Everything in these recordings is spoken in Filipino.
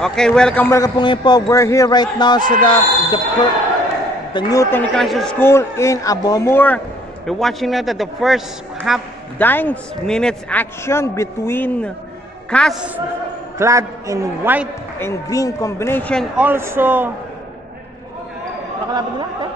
Okay, welcome po ngayon po. We're here right now sa the Newton International School in Abomur. We're watching now the first half dying minutes action between cast clad in white and green combination. Also, nakalaban nila ito?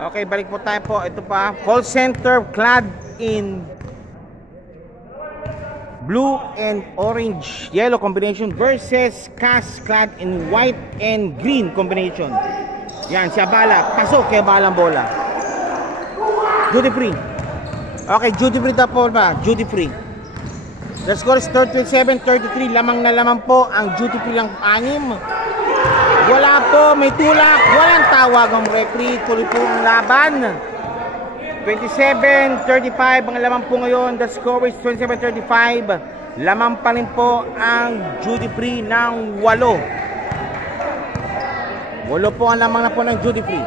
Okay, balik po tayo po. Ito pa, call center clad in blue and orange yellow combination versus cast clad in white and green combination. Yan, si Abala. Pasok kay Abala ang bola. Duty free. Okay, duty free na po ba? Duty free. The score is 37-33. Lamang na lamang po ang duty free lang anim. Wala po, may tulak, walang tawag ang referee, tuloy po ang laban. 27-35 ang laman po ngayon. The score is 27-35. Laman pa rin po ang duty free ng 8. 8 po ang lamang na po ng duty free.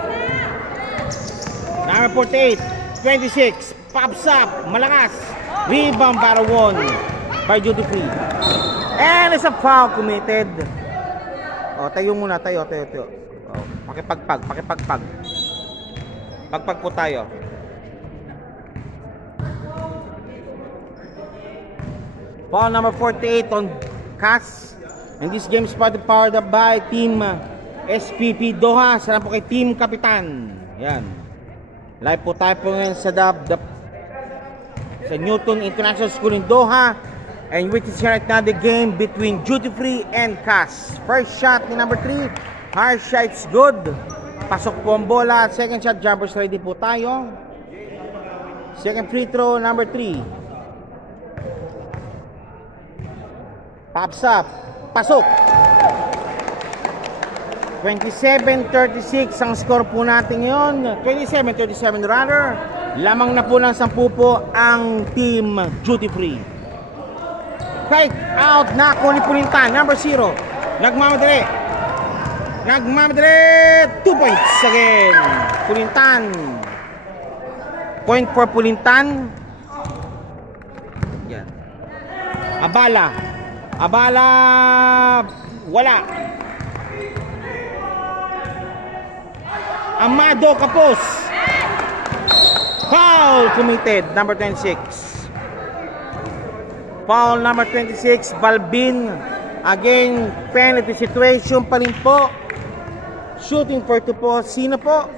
Number 48, 26, pops up, malakas. Rebound para 1 by duty free. And it's a foul committed. O, tayo muna, tayo. O, pakipagpag. Pagpag po tayo. Foul number 48 on Cas. And this game is powered up by Team SPP Doha. Salamat po kay Team Kapitan. Yan. Live po tayo po ngayon sa Newton International School in Doha. And which is right now the game between Duty Free and Cas. First shot ni number 3. Hard shot, it's good. Pasok po ang bola. Second shot, jumpers ready po tayo. Second free throw, number 3. Pops up. Pasok. 27-36 ang score po natin ngayon. 27-37 rather. Lamang na po ng 10 po ang team Duty Free. Fake out na Pulintan, number 0. Nagmamadali. 2 points again. Pulintan. Point for Pulintan. Yan. Abala. Wala. Amado Kapos. Foul committed, number 26. Foul number 26, Balbin. Again, penalty situation pa rin po. Shooting for 2 po. Sino po?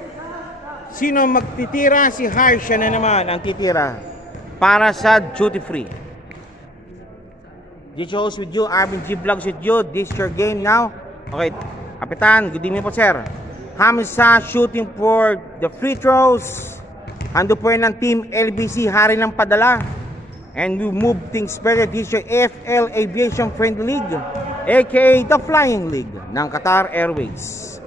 Sino magtitira? Si Harsha na naman ang titira para sa Duty Free. G host with you, Arvin G Vlogs with you. This is your game now. Okay, Kapitan, good evening po sir. Hamza shooting for the free throws. Ando po yan ng Team LBC, hari ng padala. And we move things better. This is your FL Aviation Friendly League, aka the Flying League ng Qatar Airways.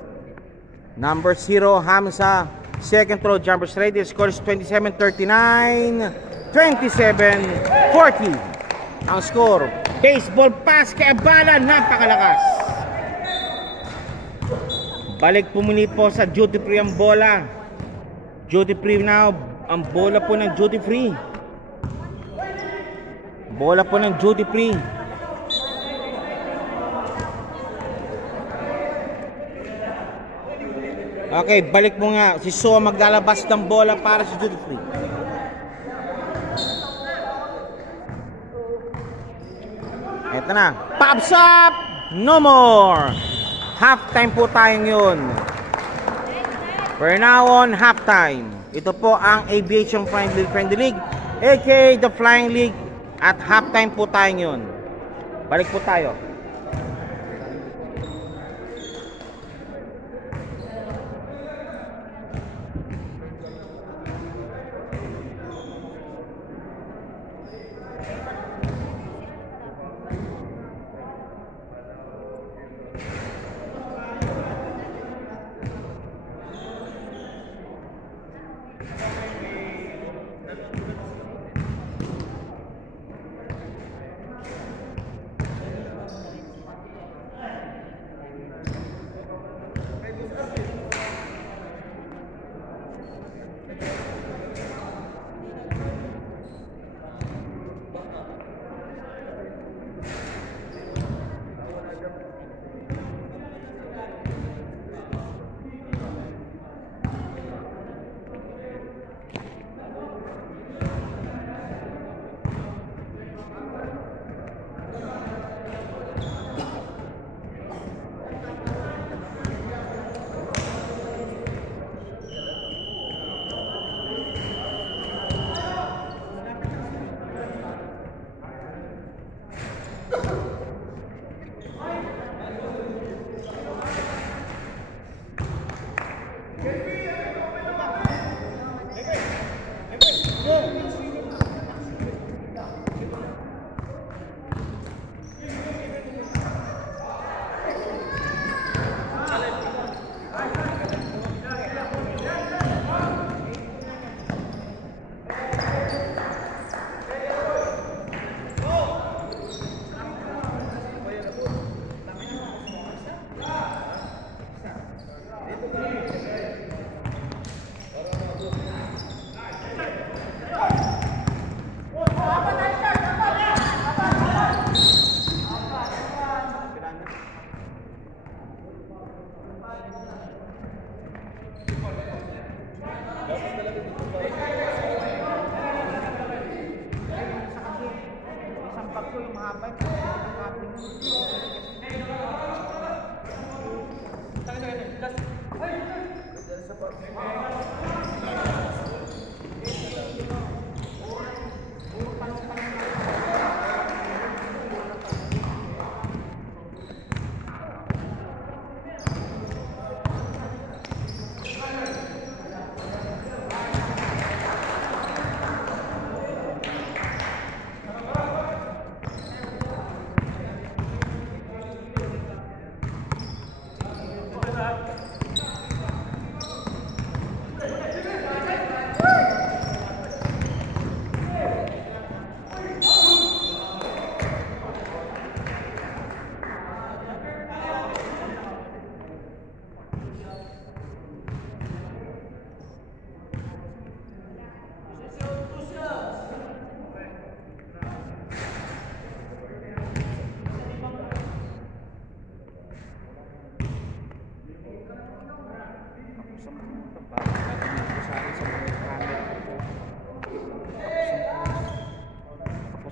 Number 0, Hamza. Second throw, jumpers ready. Score is 27-39, 27-40 ang score. Baseball pass kay Abala, napakalakas. Balik pumuli po sa Duty Free ang bola. Duty Free now, ang bola po ng Duty Free. Bola po ng Duty Free. Okay, balik mo nga. Si Soa maglalabas ng bola para sa Duty Free. Eto na. Pops up! No more! Halftime po tayo ngayon. We're now on halftime. Ito po ang Aviation Friendly League, aka the Flying League. At halftime po tayo ngayon. Balik po tayo.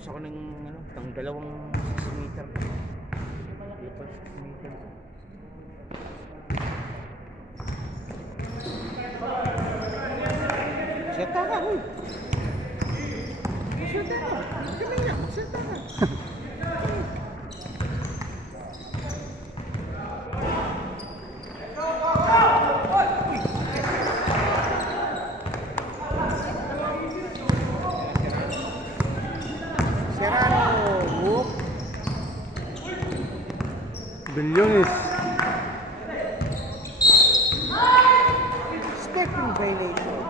Ako ng ano, tang dalawang 6 meter. Seta ka, uy. Seta ka. Kami na, seta ka. Bilyones. Stepping violation.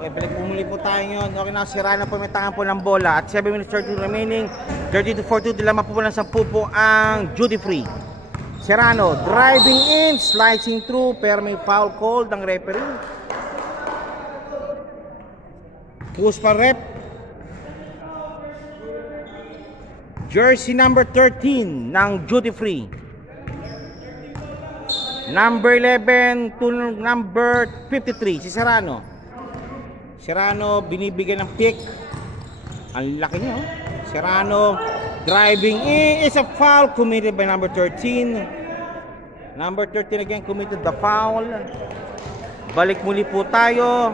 Okay, balik pumuli po tayo ngayon. Okay na, sira na po, may tangan po ng bola. At 7 minutes 30 remaining. 32-42, dilaman po ng 10 po ang duty free. Serrano, driving in, slicing through, pero may foul call ng referee. Push pa rep. Jersey number 13 ng duty free. Number 11 to number 53, si Serrano. Serrano binibigyan ng pick. Ang laki niya, oh. Serrano driving in, is a foul committed by number 13. Number 13 again committed the foul. Balik muli po tayo.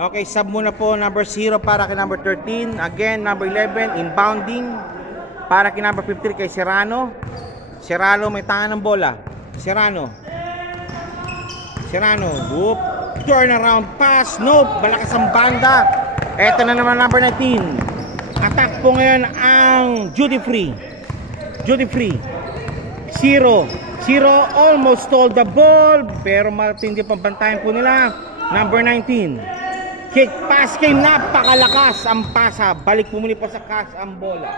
Okay, sub muna po number 0 para kay number 13. Again, number 11 inbounding para kay number 53 kay Serrano. Serrano may tangan ng bola. Serrano. Whoop. Turn around pass. Nope. Balakas ang banda. Eto na naman number 19. Attack po ngayon ang duty free. Zero almost stole the ball. Pero matindi pang bantayan po nila. Number 19. Kick pass game. Napakalakas ang pasa. Balik pumuli po sa cash ang bola.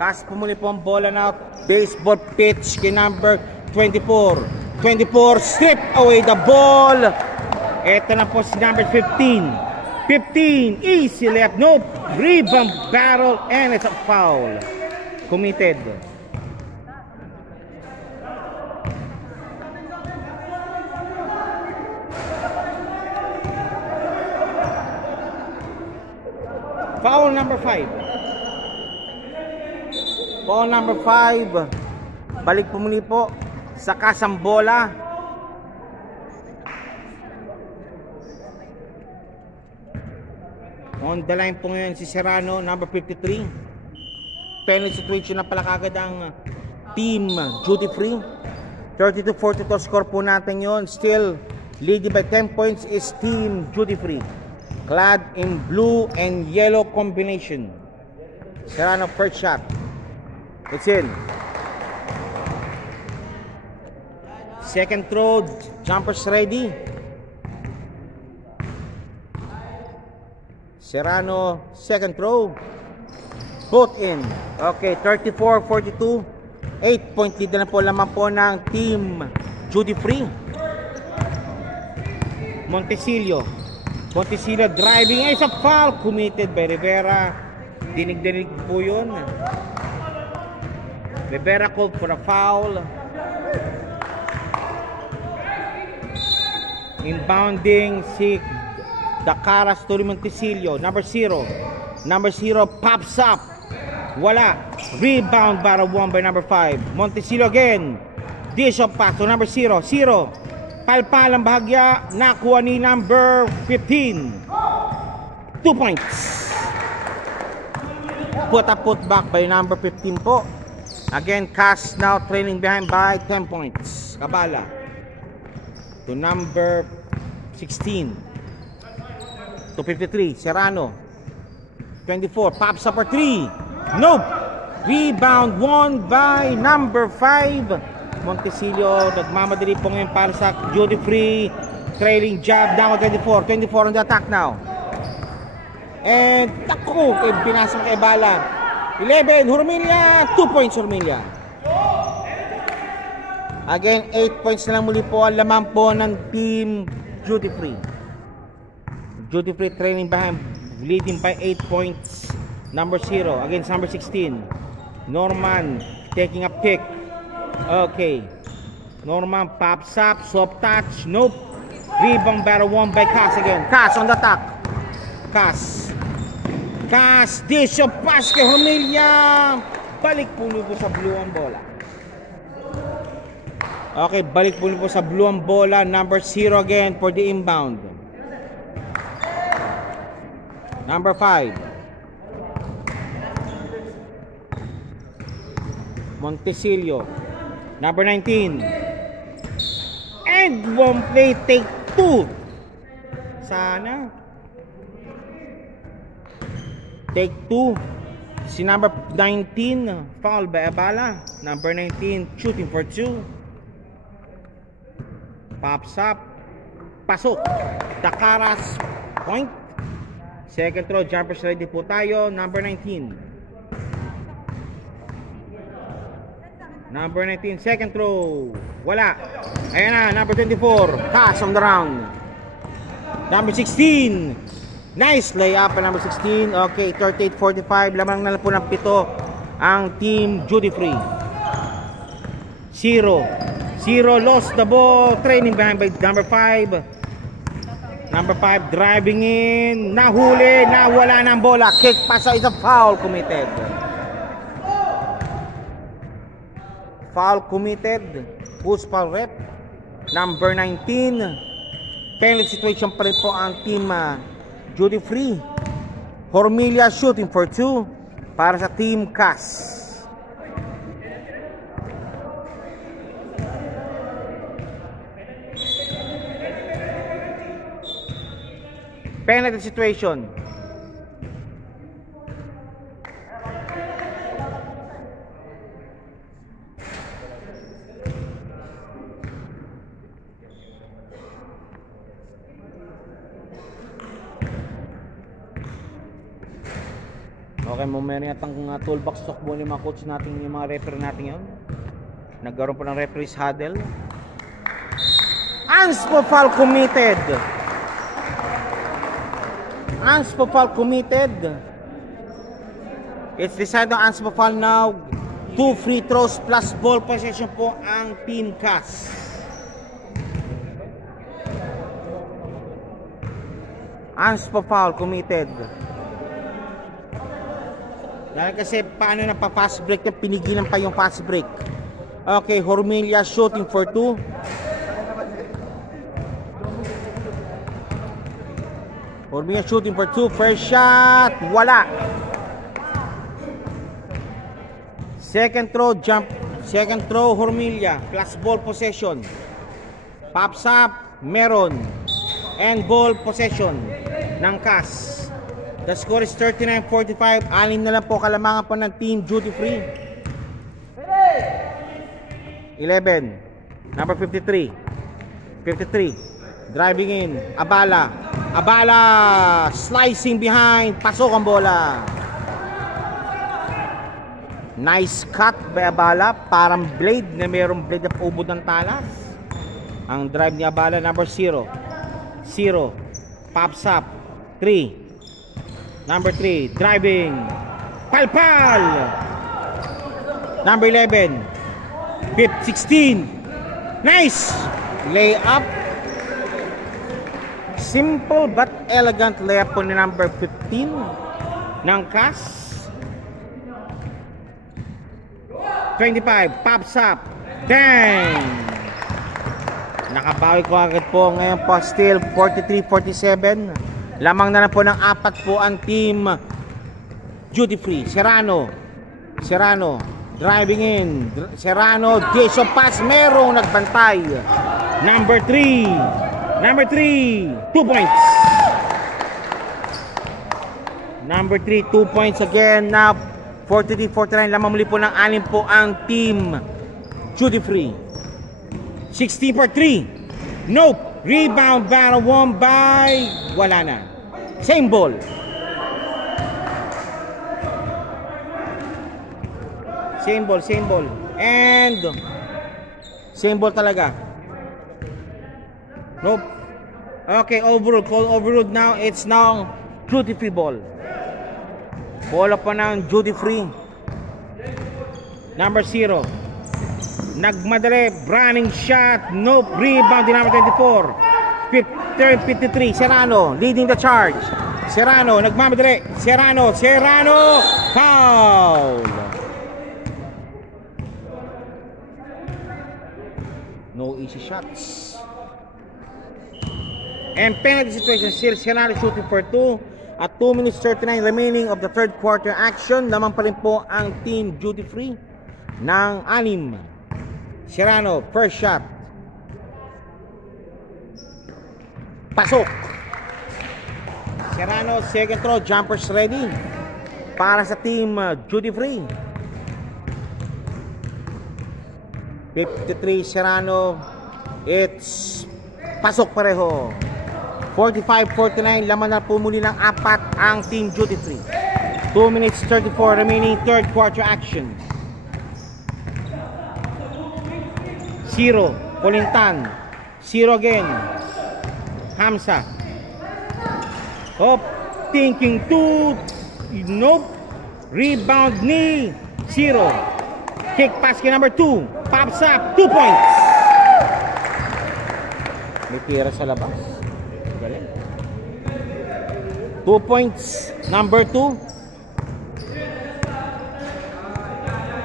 Pass pumuli po ang bola na baseball pitch kay number 24. 24 strip away the ball. Ito na po si number 15. 15 easy left. Nope. Rebound battle and it's a foul. Committed. Foul number 5. Foul number 5. Balik po muli po sa kasambola. On the line po ngayon si Serrano, number 53. Penalty situation na pala kagad ang team duty free. 32-42 score po natin yon. Still leading by 10 points is team duty free, clad in blue and yellow combination. Serrano first shot. It's in. Second throw, jumpers ready. Serrano, second throw. Both in. Okay, 34-42. 8-point lead na po lamang po ng team duty free. Montecillo driving, ay sa foul committed by Rivera. Dinig po yun. Rivera called for a foul. Inbounding si Dacaras to Montecillo, number 0 pops up, wala. Rebound para 1 by number 5. Montecillo again, dish of pass to number 0. Palpalang bahagya, nakuha ni number 15. 2 points. Put back by number 15 po. Again, Cass now trailing behind by 10 points. Kabala to number 16. To 53, Serrano. 24, pops up for 3. Nope. Rebound won by number 5. Montecillo, nagmamadali po ngayon para sa duty free. Trailing jab down 24. 24 on the attack now. And tako, binasa kay Bala. 11, Hormilia. 2 points, Hormilia. Again, 8 points na lang muli po ang laman po ng team duty free. Duty free trailing behind, leading by 8 points. Number 0 against number 16. Norman taking a pick. Okay. Norman pops up, soft touch, nope. Rebound battle won by Cass again. Cass on the attack. Cass, dish of pass kay Hormilia. Balik po sa blue ang bola. Okay, balik po sa blue ang bola. Number 0 again for the inbound. Number 5. Montecillo. Number 19. And one play, take 2. Sana. Take 2. Si number 19, foul by Abala. Number 19, shooting for 2. Pops up. Pasok. Dacaras, point. Second throw, jumpers ready po tayo. Number 19. Number 19, second throw. Wala. Ayan na, number 24. Cass on the round. Number 16. Nice layup number 16. Okay, 38-45. Lamang na lang po ng 7 ang team duty free. 0 lost the ball. Training behind by number 5. Number 5 driving in. Nahuli. Nawala ng bola. Kick pass is a foul committed. Foul committed. Push foul rep. Number 19. Penalty situation pa rin po ang team duty free. Hormilia shooting for 2 para sa team Cass. Penalty situation. Okay, meron yatang toolbox talk mo ni mga coach natin, yung mga referee natin yun. Nagkaroon po ng referee's huddle. Anspo foul committed. Anspo foul committed. It's decided on Anspo foul now. 2 free throws plus ball possession po ang team Cass. Anspo foul committed. Dahil kasi paano na pa-fast break na pinigilan pa yung fast break. Okay, Hormilia shooting for 2. Hormilia shooting for 2. First shot, wala. Second throw, jump. Second throw, Hormilia. Plus ball possession. Pops up, meron. And ball possession ng CAS. The score is 39-45. Alin na lang po kalamangan po ng team duty free. 11. Number 53. 53. Driving in. Abala. Abala. Slicing behind. Pasok ang bola. Nice cut by Abala. Parang blade na mayroong blade na ubod ng talas. Ang drive ni Abala. Number 0. 0. Pops up. 3. Number 3, driving. Palpal. Number 11. 16. Nice. Layup. Simple but elegant layup po ni number 15 ng CAS. 25. Pops up. Bang. Nakabawi ko agad po. Ngayon po still 43-47. Lamang na lang po ng 4 po ang team duty free. Serrano. Serrano. Driving in. Serrano. Jason pass. Merong nagbantay. Number 3. Number 3. 2 points. Number 3. 2 points again. Now 43-49. Lamang muli po ng 6 po ang team duty free. 60 for 3. Nope. Rebound battle won by... Wala na. Same ball. Same ball, same ball. And same ball talaga. Nope. Okay, overruled. Call overruled now. It's now duty free ball. Bola pa ng duty free. Number 0. Nagmadali. Running shot. Nope. Rebound din number 24. 53. Serrano leading the charge. Serrano nagmamadali. Serrano. Foul. No easy shots. And penalty situation. Still Serrano shooting for 2 at 2 minutes 39 remaining of the third quarter action. Naman pa rin po ang team duty free ng 6. Serrano first shot. Pasok. Serrano, second throw, jumpers ready para sa team duty free. 53 Serrano. It's pasok pareho. 45-49, laman na po muli ng 4 ang team duty free. 2 minutes 34 remaining third quarter action. 0 Polintan. 0 again. Hamza. Hop. Thinking 2. Nope. Rebound ni 0. Kick pass kay number 2. Pops up. 2 points. May tira sa labas. Galing. 2 points. Number 2.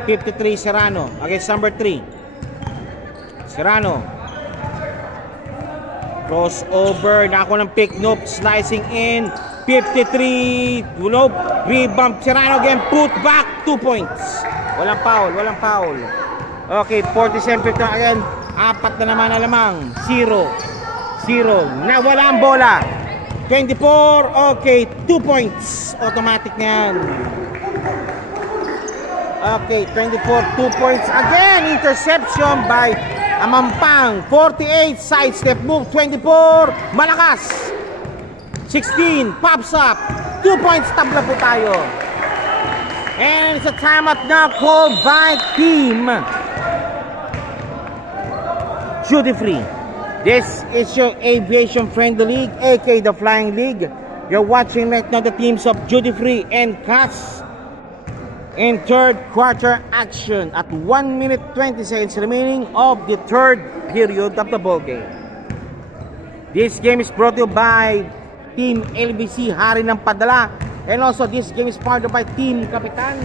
53 Serrano against number 3. Serrano. Crossover. Nako ng pick. Nope. Slicing in. 53. Nope. Rebound. Serrano again. Put back. 2 points. Walang foul. Walang foul. Okay. 47-50 again. 4 na naman na lamang. 0. Nawala ang bola. 24. Okay. 2 points. Automatic na yan. Okay. 24. 2 points. Again. Interception by Amampang. 48. Sidestep move. 24. Malakas. 16. Pops up. 2 points. Tabla po tayo. And it's a timeout now called by team duty free. This is your aviation friendly league, aka the Flying League. You're watching right now the teams of duty free and CAS in third quarter action at 1 minute 20 seconds remaining of the third period of the ball game. This game is brought to you by Team LBC, hari ng padala. And also, this game is powered by Team Kapitan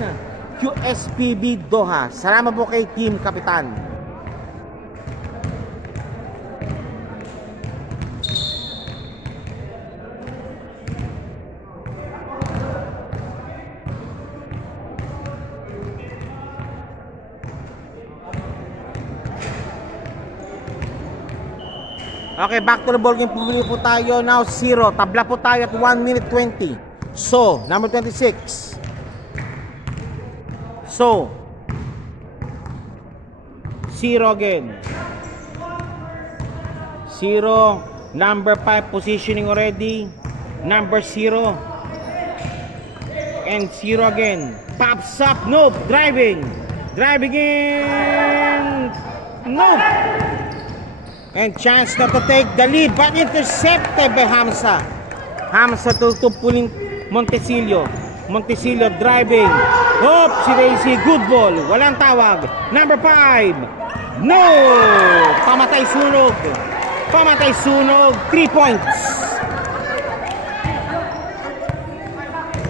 QSPB Doha. Salamat po kay Team Kapitan. Okay, back to the ball game. Pumili po tayo now 0. Tabla po tayo at 1 minute 20. So, number 26. So, 0 again. 0. Number 5 positioning already. Number 0. And 0 again. Pops up. Nope. Driving. Driving in. Nope. And chance not to take the lead, but intercepted by Hamza. Hamza to pulling Montesillo. Montesillo driving. Oops, si Daisy, good ball. Walang tawag. Number 5. No! Pamatay sunog. Pamatay sunog. 3 points.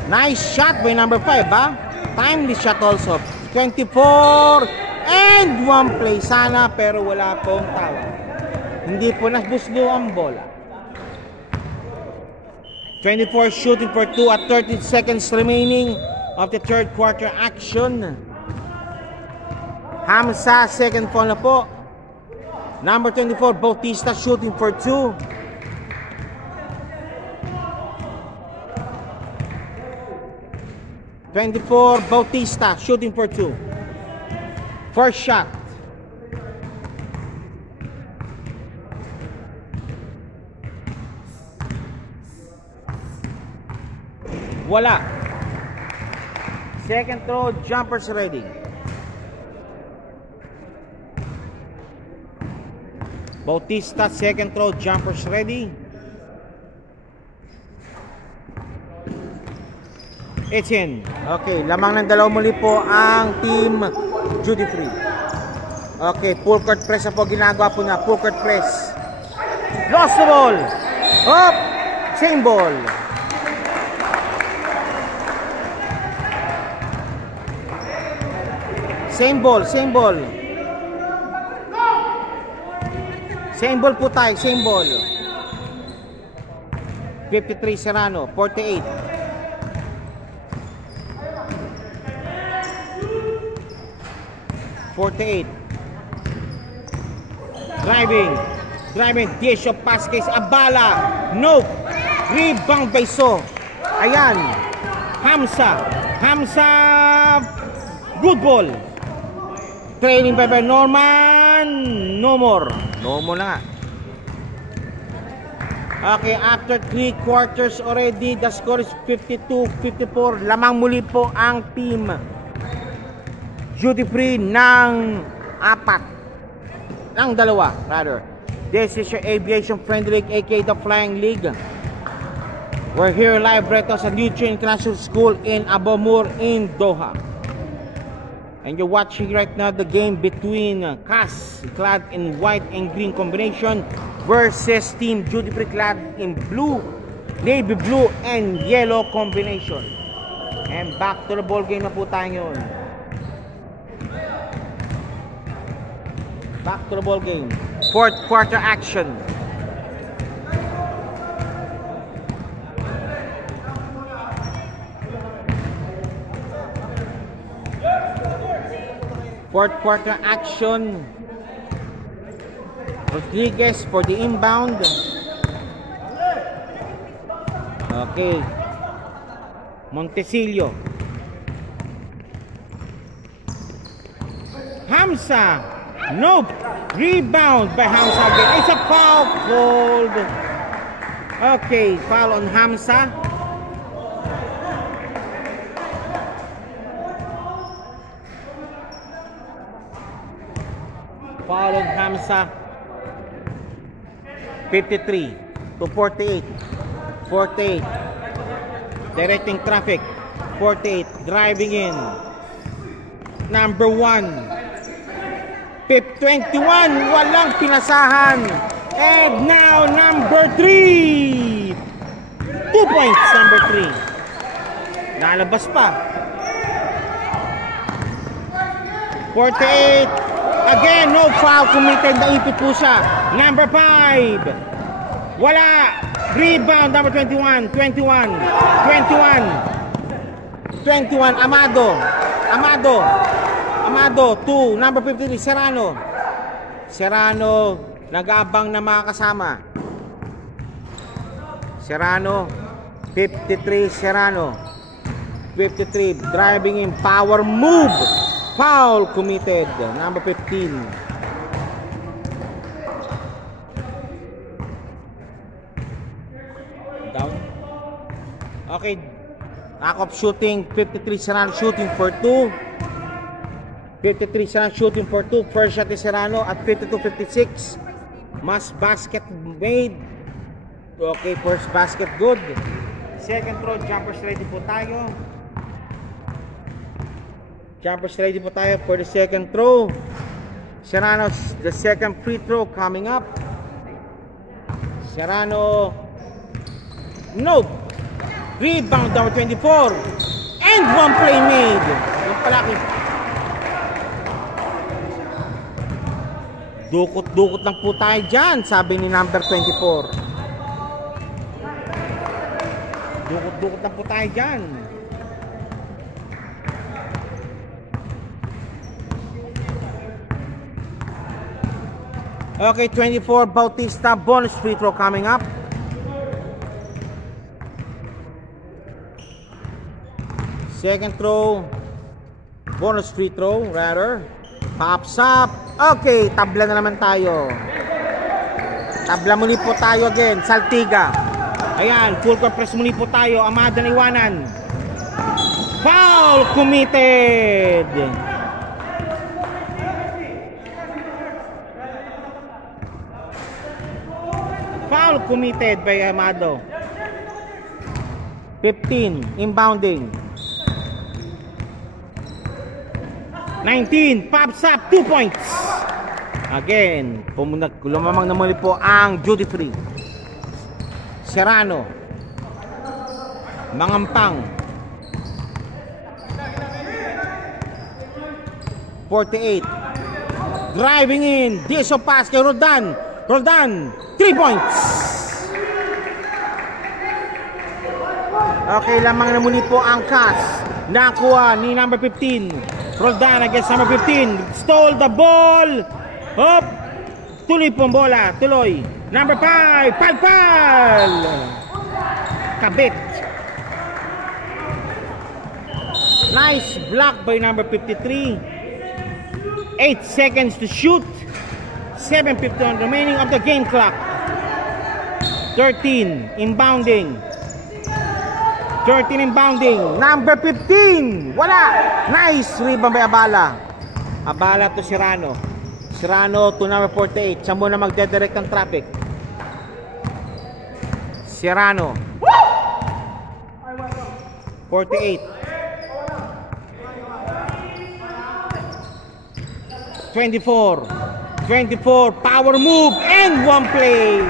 Nice shot by number 5, ha? Timely shot also. 24 and 1 play sana, pero wala pong tawag. Hindi po nasbuslo ang bola. 24 shooting for 2 at 13 seconds remaining of the third quarter action. Hamza, second foul na po. Number 24, Bautista shooting for 2. Bautista shooting for 2. First shot. Wala. Second throw, jumpers ready. Bautista, second throw, jumpers ready. It's in. Okay, lamang ng dalaw muli po ang team duty free. Okay, full court press na po ginagawa po niya. Full court press. Lost the ball. Up. Same ball. Same ball, same ball. Same ball po tayo, same ball. 53 Serrano, 48. Driving, Diesio Pasquez, Abala, nope. Rebound by So. Ayan, Hamza, good ball. Trailing by Norman. No more na nga. Okay, after 3 quarters already, the score is 52-54. Lamang muli po ang team duty free ng 2 rather. This is your Aviation Friendly League, aka the Flying League. We're here live right now sa Lucio International School in Abu Mur in Doha. And you're watching right now the game between CAS clad in white and green combination versus Team Duty Free clad in blue, navy blue and yellow combination. And back to the ball game na po tayo ngayon. Back to the ball game. Fourth quarter action. Fourth quarter action. Rodriguez for the inbound. Okay. Montesillo. Hamza. Nope. Rebound by Hamza again. It's a foul called. Okay, foul on Hamza. Foul on Hamza. 53 to 48. 48. Directing traffic. 48. Driving in. Number 1. 21. Walang pinasahan. And now number 3. 2 points. Number 3. Nalabas pa. 48. Again, no foul committed. Naipit po siya. Number 5. Wala. Rebound, number 21. 21. Amado. 2. Number 53. Serrano. Nag-aabang na mga kasama. Serrano. 53. Serrano. 53. Driving in. Power move. Foul committed. Number 15. Down. Okay. Lack of shooting. 53 Serrano shooting for 2. 53 Serrano shooting for 2. First shot is Serrano at 52-56. Mas basket made. Okay, first basket good. Second throw, jumpers ready po tayo. Jumpers ready po tayo for the second throw. Serrano's the second free throw coming up. Serrano. Nope. Rebound number 24. And one play made. Yung palaki. Dukot-dukot lang po tayo dyan, sabi ni number 24. Dukot-dukot lang po tayo dyan. Okay, 24 Bautista, bonus free throw coming up. Second throw, bonus free throw rather. Pops up. Okay, tabla na naman tayo. Tabla muli po tayo again. Saltiga. Ayan, full court press muli po tayo. Amado na iwanan. Foul committed. Foul committed by Amado. 15, inbounding. 19, pops up, 2 points. Again, lumamang na muli po ang duty free. Serrano. Mangampang. 48. Driving in. Diso pass kay Roldan. 3 points. Okay, lamang na muli po ang cast. Nakuha ni number 15. Roldan against number 15. Stole the ball. Hop. Tuloy po ang bola. Tuloy. Number 5. Palpal. Kabit. Nice block by number 53. 8 seconds to shoot. 7:51 remaining of the game clock. 13 inbounding. 13 inbounding. Number 15. Wala. Nice rebound by Abala. Abala to Serrano. Serrano to number 48. Siya muna magdedirect ng traffic. Serrano. 48. 24. Power move and one play.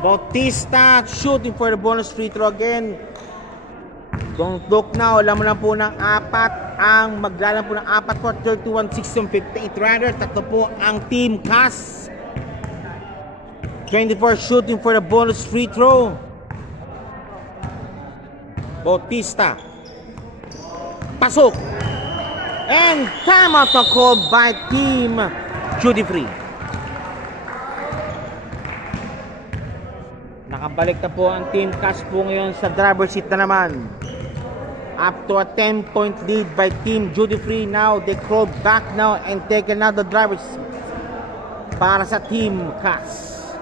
Bautista shooting for the bonus free throw again. Don't look now. Alam mo lang po ng 4. Ang maglalang po ng 4 po. 31-16-58 rather. Tatlo po ang team cast. 24 shooting for the bonus free throw. Bautista. Pasok. And timeout na called by team duty free. Nakabalik na po ang team cast po ngayon sa driver's seat na naman. Up to a 10-point lead by team duty free. Now they call back now and take another driver's seat para sa team cast.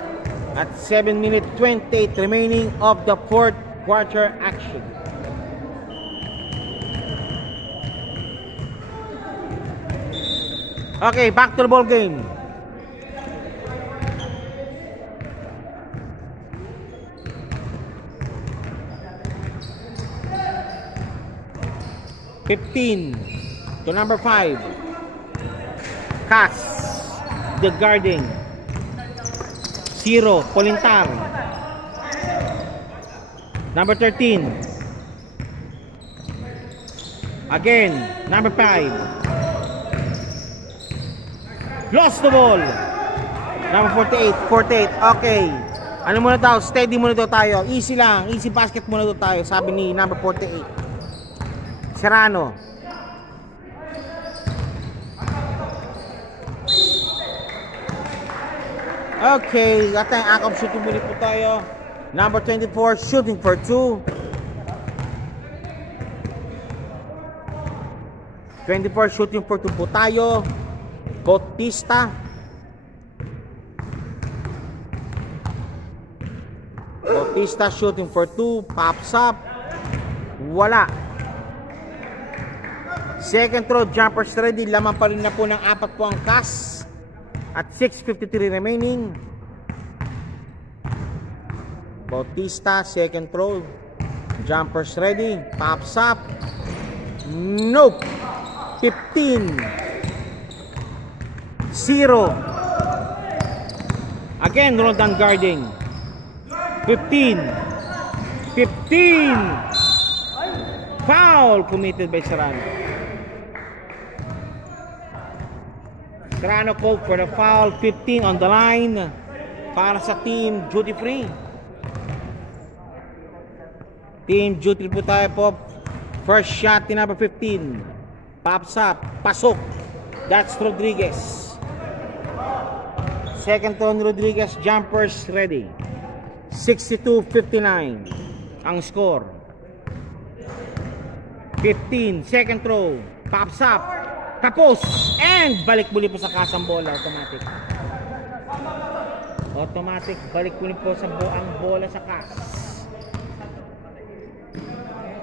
At 7:28 remaining of the fourth quarter action. Okay, back to the ball game. To number 5. Cass. The guarding. 0, Polintar. Number 13. Again, number 5. Lost the ball. Number 48. Okay. Ano muna daw? Steady muna daw tayo. Easy lang. Easy basket muna daw tayo. Sabi ni number 48. Serrano. Okay. Got tayong akap shooting muli po tayo. Number 24. Shooting for 2. 24 shooting for 2 po tayo. Bautista. Bautista shooting for 2. Pops up. Wala. Second throw, jumpers ready. Laman pa rin na po ng 4 po ang CAS. At 6:53 remaining. Bautista, second throw. Jumpers ready. Pops up. Nope. 15. 0. Again, Roldan guarding. 15. Foul committed by Serrano. Serrano called for the foul. 15 on the line para sa team duty free. Team duty free po tayo po. First shot ni number 15. Pops up. Pasok. That's Rodriguez. Second throw ni Rodriguez. Jumpers ready. 62-59 ang score. 15. Second throw. Pops up. Tapos. And balik muli po sa CAS ang bola. Automatic. Balik muli po sa ang bola sa CAS.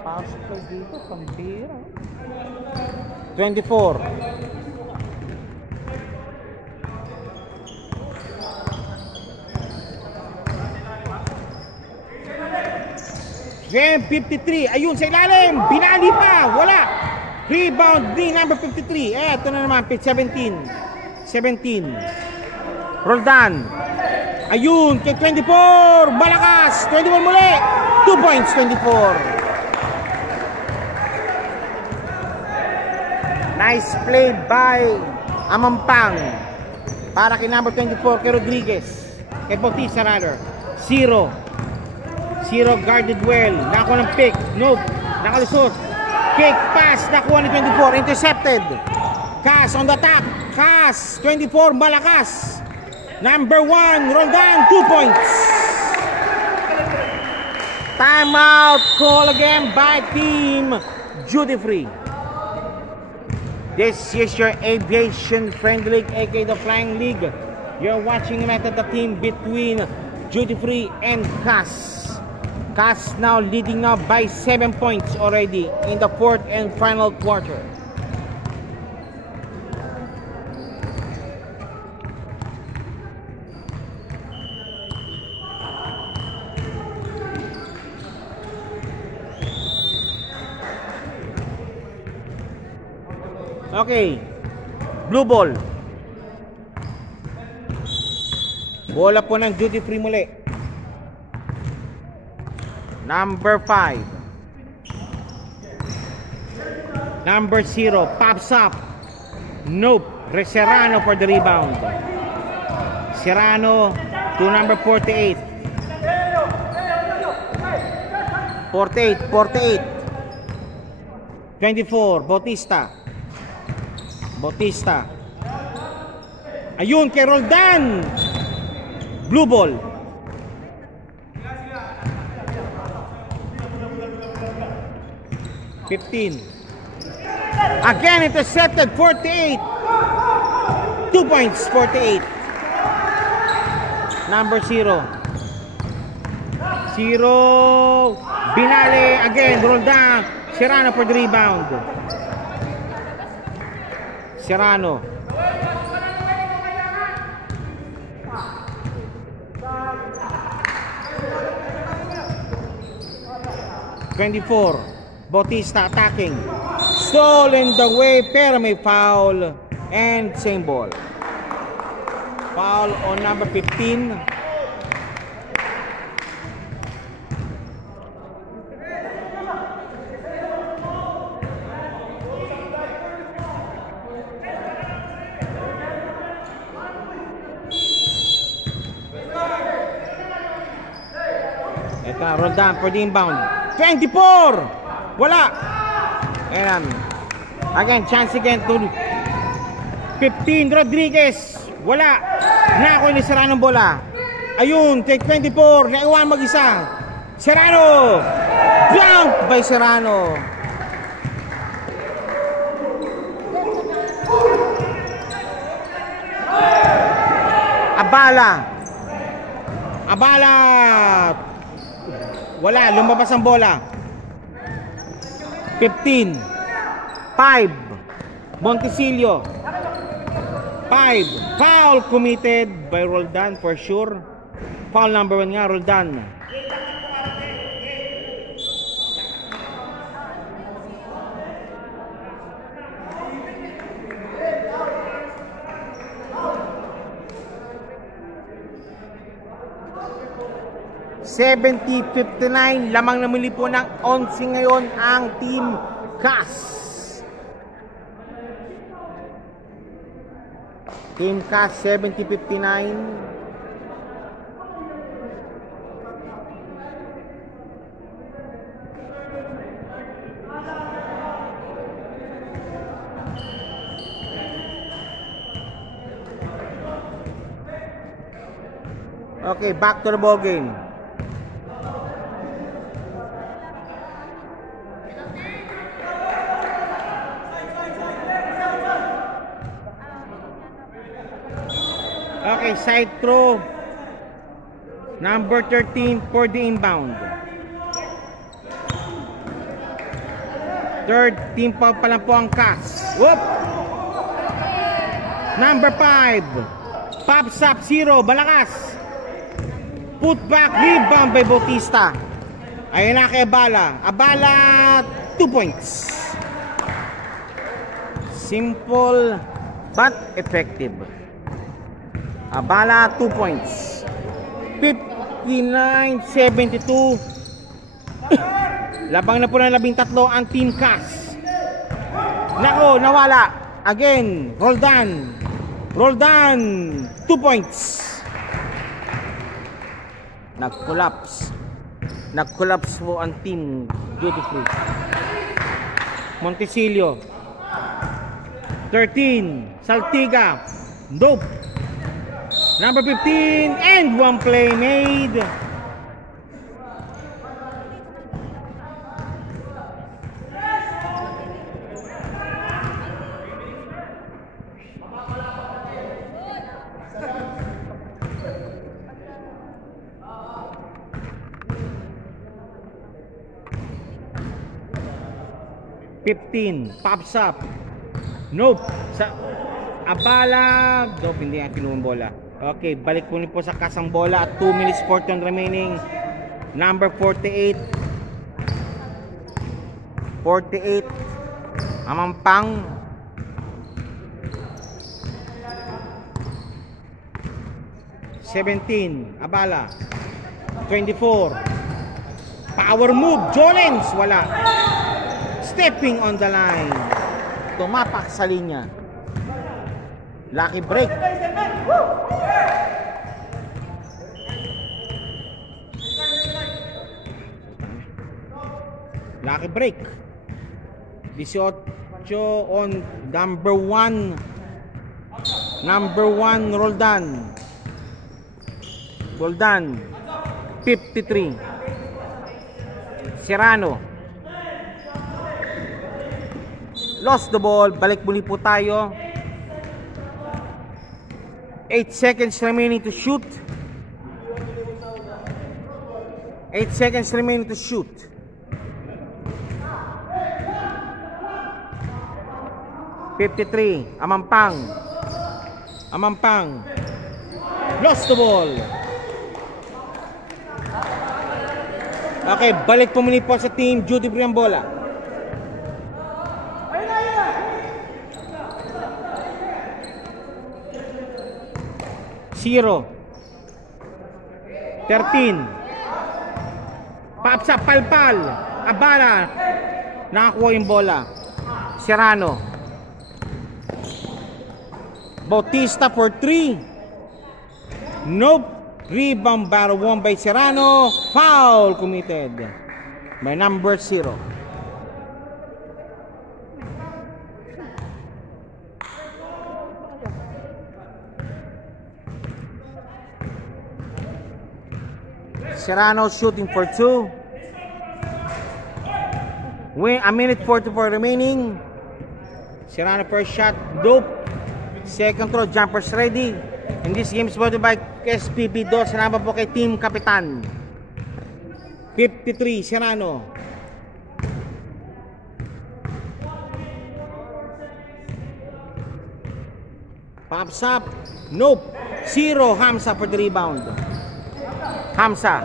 Pasok po dito. Pambira. 24. Game 53. Ayun sa ilalim. Binali pa. Wala. Rebound ni number 53. Eto na naman. 17. Roldan. Ayun. Kay 24. Malakas. 24 muli. 2 points. 24. Nice play by Amampang. Para kay number 24. Kay Rodriguez. Kay Bautista rather. 0 guarded well. Nakuha ng pick. Nope. Nakalusot. Kick pass. Nakuha ni 24. Intercepted. CAS on the attack. CAS. 24. Malakas. Number 1. Roldan. 2 points. Timeout. Call again by team duty free. This is your Aviation Friendly League, aka the Flying League. You're watching the team between duty free and CAS. CAS now leading up by 7 points already in the 4th and final quarter. Okay, blue ball. Bola po ng duty free muli. Number 5. Number 0. Pops up. Nope. Serrano for the rebound. Serrano to number 48. 24. Bautista. Ayun kay Roldan. Blue ball. $15. Again intercepted. 48. 2 points. 48. Number 0. Binali again. Roldan. Serrano for the rebound. Serrano. Bautista attacking. Stolen the way, pero may foul. And same ball. Foul on number 15. Ito, Roldan for the inbound. 24! Wala! Ayan. Again, chance again to 15, Rodriguez. Wala. Nako ni Serrano ng bola. Ayun, take 24. Naiwan mag-isa. Serrano! Blank by Serrano. Abala. Wala, lumabas ang bola. 15. 5. Montecillo. 5. Foul committed by Roldan for sure. Foul number 1 nga, Roldan. (70-59) lamang na muli po ng 11 ngayon ang Team CAS. Team CAS 70-59. Okay, back to the ball game. Okay, side throw number 13 for the inbound. Third team pa lang po ang CAS. Whoop! Number 5 pops up 0, Balakas. Put back, rebound by Bautista. Ayun na kay Abala. Abala, 2 points. Simple but effective. Abala, 2 points. 59-72. Labang na po ng 13 ang Team CAS. Nako, nawala. Again, Roldan. Roldan, 2 points. Nag-collapse. Nag-collapse po ang Team Duty Free. Montecillo. 13. Saltiga. Nope. Number 15. And one play made. Pops up. Nope. Sa Abala. Nope, hindi ang kinuha bola. Okay, balik po sa CAS ang bola at 2 minutes 14 remaining. Number 48. 48. Amampang. Abala. 24. Power move. Jolens. Wala. Stepping on the line. Tumapak sa linya. Lucky break. Lucky break. 18 on number 1. Number 1 Roldan. 53. Serrano. Lost the ball. Balik muli po tayo. 8 seconds remaining to shoot. 8 seconds remaining to shoot. (53) Amampang. Lost the ball. Okay, balik po muli po sa Team Duty Free ang bola. Zero. 13. Pops up, palpal. Abala. Nakakuha yung bola. Serrano. Bautista for 3. Nope. Rebound battle won by Serrano. Foul committed by number 0. Serrano shooting for 2. A minute 44 remaining. Serrano first shot, dope. Second throw, jumpers ready. And this game is brought by SPP 2. Salamat po kay Team Kapitan. 53, Serrano. Pops up. Nope. 0, Hamza for the rebound. Hamza.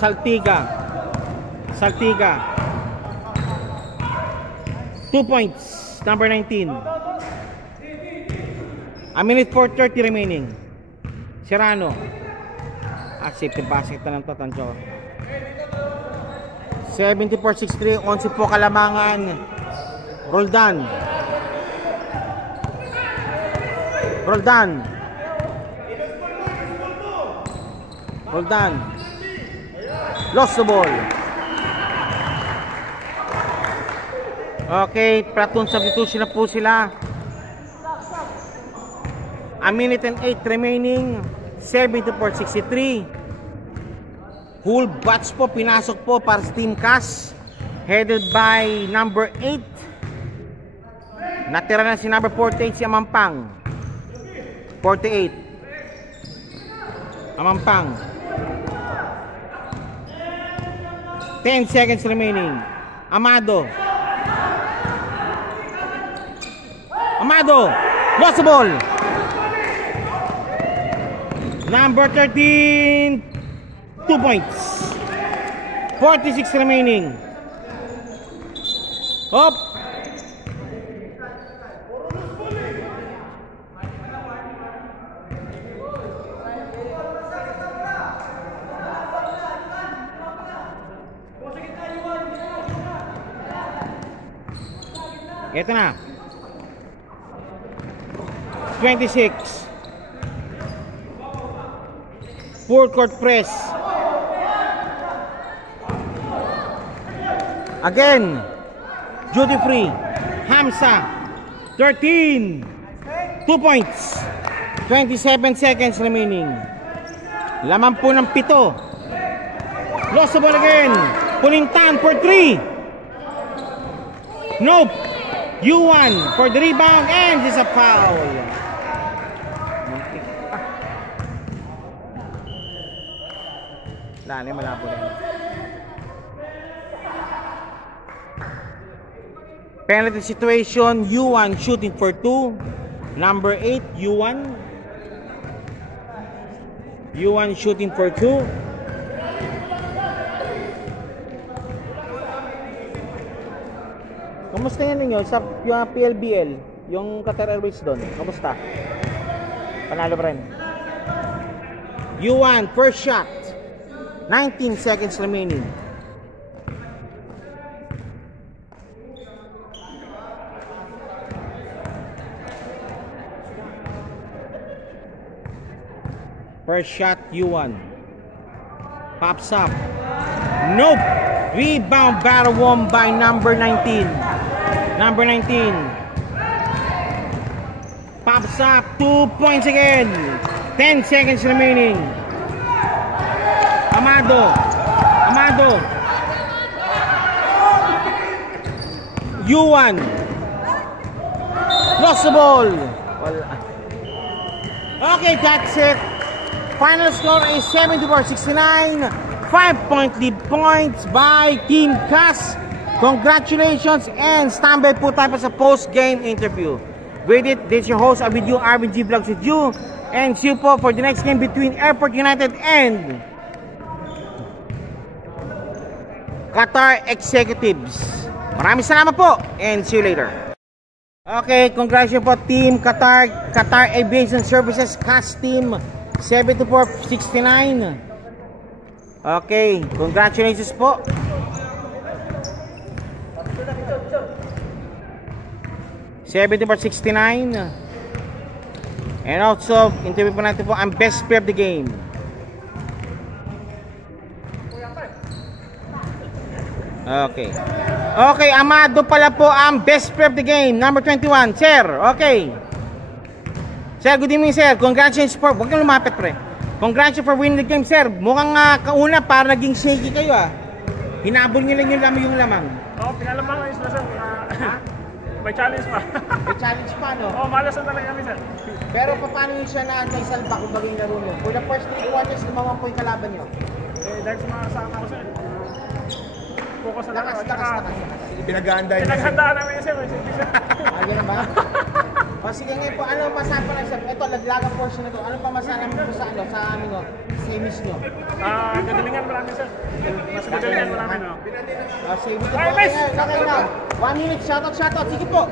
Saltiga. 2 points. Number 19. A minute 4:30 remaining. Serrano. Safety basket na lang to, Tancho. 74-63. 11 po kalamangan. Roldan. Lost the ball. Okay, platoon substitution na po sila. A minute and 8 remaining. 74-63. Full batch po, pinasok po para sa Team Cass, headed by number 8. Natira na si number 48, si Amampang. 48. Amampang. 10 seconds remaining. Amado. Lost the ball. Number 13. 2 points. 46 remaining. Up. Ito na. 26. Full court press. Again. Duty free. Hamza. 13. 2 points. 27 seconds remaining. Laman po ng 7. Lost the ball again. Pulintan for 3. Nope. U1 for the rebound and it's a foul. Lalim, malabo na yun. Penalty situation, U1 shooting for 2. Number 8, U1 shooting for 2. Kamusta yan ninyo sa yung PLBL, yung Qatar Airways doon? Kamusta? Panalo pa rin. U1 first shot. 19 seconds remaining. First shot, U1. Pops up. Nope. Rebound battle won by number 19. Number 19. Pops up. 2 points again. 10 seconds remaining. Amado. U1. Lost the ball. Okay, that's it. Final score is 74-69. 5-point lead points by Team Cass. Congratulations and standby po tayo sa post-game interview. With it, this is your host, with you, Arvin G Vlogs with you. And see you po for the next game between Airport United and Qatar Executives. Maraming salamat po and see you later. Okay, congratulations po Team Qatar Aviation Services Cass Team 74-69. Okay, congratulations po. And also, interview po natin po ang best player of the game. Okay. Okay, Amado pala po ang best player of the game. Number 21, sir. Okay. Sir, good evening, sir. Congratulations for... Huwag kang lumapit, pre. Congratulations for winning the game, sir. Mukhang kauna para naging shaky kayo, ah. Hinabol nyo lang yung lamang. Oo, pinalamang ko isla, sir. May challenge pa. May challenge pa, no? Oo, malas na talaga kami, sir. Pero paano yun siya na naisalba kung bagay laro nyo? For the first 3 quarters, lumawan po yung kalaban nyo. Dahil sa mga kasama ko, sir. Focus na lang. Lakas. Pinag-aanda yun. Pinaghandaan namin yun, sir. Ganun ba? O sige ngayon po, ano masasabi pa lang sir? Ito, laglagang portion na ito. Ano pa masasabi po sa ano, sa amin o? Semis nyo? Gagalingan mo namin, sir. Mas gagalingan mo namin, no? Sige po. Okay now. 1 minute, shoutout. Sige po.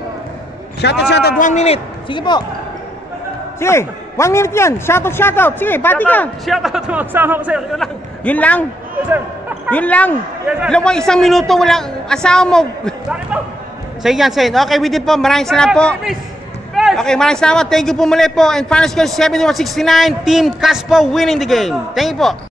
Shoutout, 1 minute. Sige po. Sige, 1 minute yan. Shoutout. Sige, bati ka. Shoutout mo, kasama ko, sir. Yun lang. Yun lang? Yes, sir. Yun lang? Yes, sir. Alam mo, 1 minuto, walang asawa mo. Bakit po? Sige yan, sir. Okay, we did po. Maraming salamat po. Okay, maraming salamat. Thank you po muli po. And final score 71-69. Team Caspo winning the game. Thank you po.